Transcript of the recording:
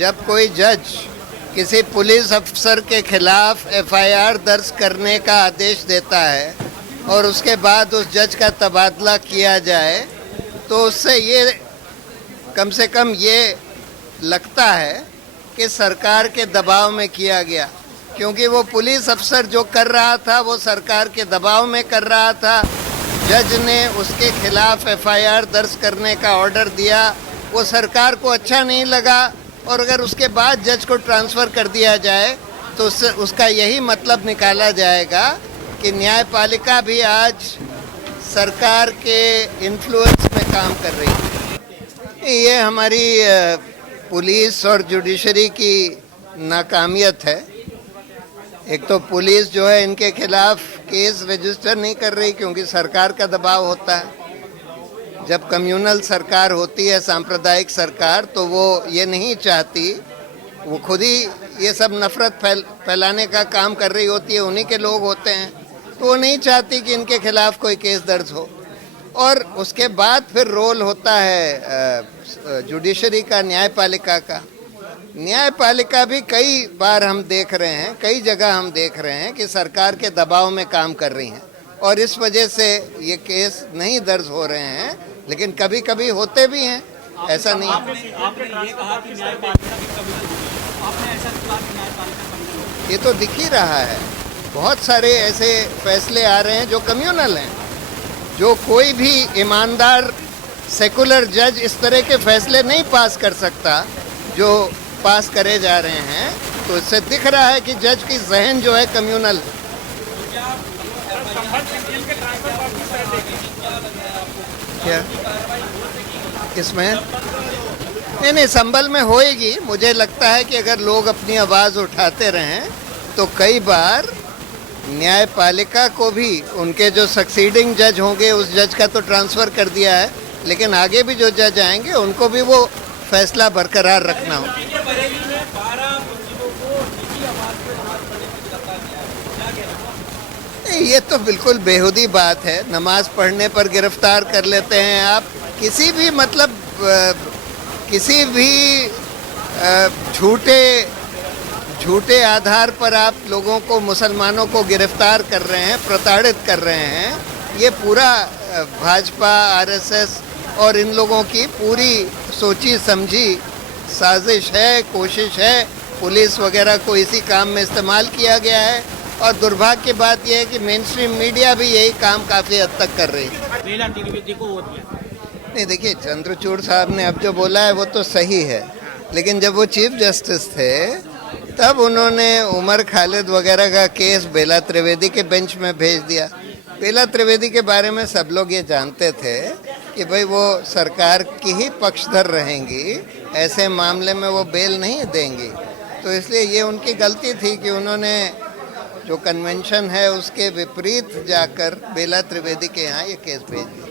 जब कोई जज किसी पुलिस अफसर के खिलाफ एफआईआर दर्ज करने का आदेश देता है और उसके बाद उस जज का तबादला किया जाए, तो उससे ये कम से कम ये लगता है कि सरकार के दबाव में किया गया, क्योंकि वो पुलिस अफसर जो कर रहा था वो सरकार के दबाव में कर रहा था। जज ने उसके खिलाफ एफआईआर दर्ज करने का ऑर्डर दिया, वो सरकार को अच्छा नहीं लगा, और अगर उसके बाद जज को ट्रांसफ़र कर दिया जाए तो उसका यही मतलब निकाला जाएगा कि न्यायपालिका भी आज सरकार के इन्फ्लुएंस में काम कर रही है। ये हमारी पुलिस और जुडिशरी की नाकामियत है। एक तो पुलिस जो है इनके खिलाफ केस रजिस्टर नहीं कर रही क्योंकि सरकार का दबाव होता है। जब कम्युनल सरकार होती है, सांप्रदायिक सरकार, तो वो ये नहीं चाहती, वो खुद ही ये सब नफरत फैलाने का काम कर रही होती है, उन्हीं के लोग होते हैं, तो वो नहीं चाहती कि इनके खिलाफ कोई केस दर्ज हो। और उसके बाद फिर रोल होता है जुडिशरी का, न्यायपालिका का। न्यायपालिका भी कई बार हम देख रहे हैं, कई जगह हम देख रहे हैं कि सरकार के दबाव में काम कर रही हैं और इस वजह से ये केस नहीं दर्ज हो रहे हैं, लेकिन कभी कभी होते भी हैं, ऐसा नहीं। ये तो दिख ही रहा है, बहुत सारे ऐसे फैसले आ रहे हैं जो कम्युनल हैं, जो कोई भी ईमानदार सेकुलर जज इस तरह के फैसले नहीं पास कर सकता जो पास करे जा रहे हैं। तो इससे दिख रहा है कि जज की जहन जो है कम्युनल। क्या किसमें? नहीं, संभल में होएगी। मुझे लगता है कि अगर लोग अपनी आवाज़ उठाते रहें तो कई बार न्यायपालिका को भी उनके जो सक्सीडिंग जज होंगे उस जज का तो ट्रांसफ़र कर दिया है, लेकिन आगे भी जो जज आएंगे उनको भी वो फैसला बरकरार रखना हो। ये तो बिल्कुल बेहुदी बात है। नमाज पढ़ने पर गिरफ्तार कर लेते हैं आप, किसी भी मतलब किसी भी झूठे आधार पर आप लोगों को, मुसलमानों को गिरफ्तार कर रहे हैं, प्रताड़ित कर रहे हैं। ये पूरा भाजपा, आरएसएस और इन लोगों की पूरी सोची समझी साजिश है, कोशिश है। पुलिस वगैरह को इसी काम में इस्तेमाल किया गया है और दुर्भाग्य की बात यह है कि मेन स्ट्रीम मीडिया भी यही काम काफ़ी हद तक कर रही है। नहीं, देखिए, चंद्रचूड़ साहब ने अब जो बोला है वो तो सही है, लेकिन जब वो चीफ जस्टिस थे तब उन्होंने उमर खालिद वगैरह का केस बेला त्रिवेदी के बेंच में भेज दिया। बेला त्रिवेदी के बारे में सब लोग ये जानते थे कि भाई वो सरकार की ही पक्षधर रहेंगी, ऐसे मामले में वो बेल नहीं देंगी। तो इसलिए ये उनकी गलती थी कि उन्होंने जो कन्वेंशन है उसके विपरीत जाकर बेला त्रिवेदी के यहाँ ये केस भेज दिया।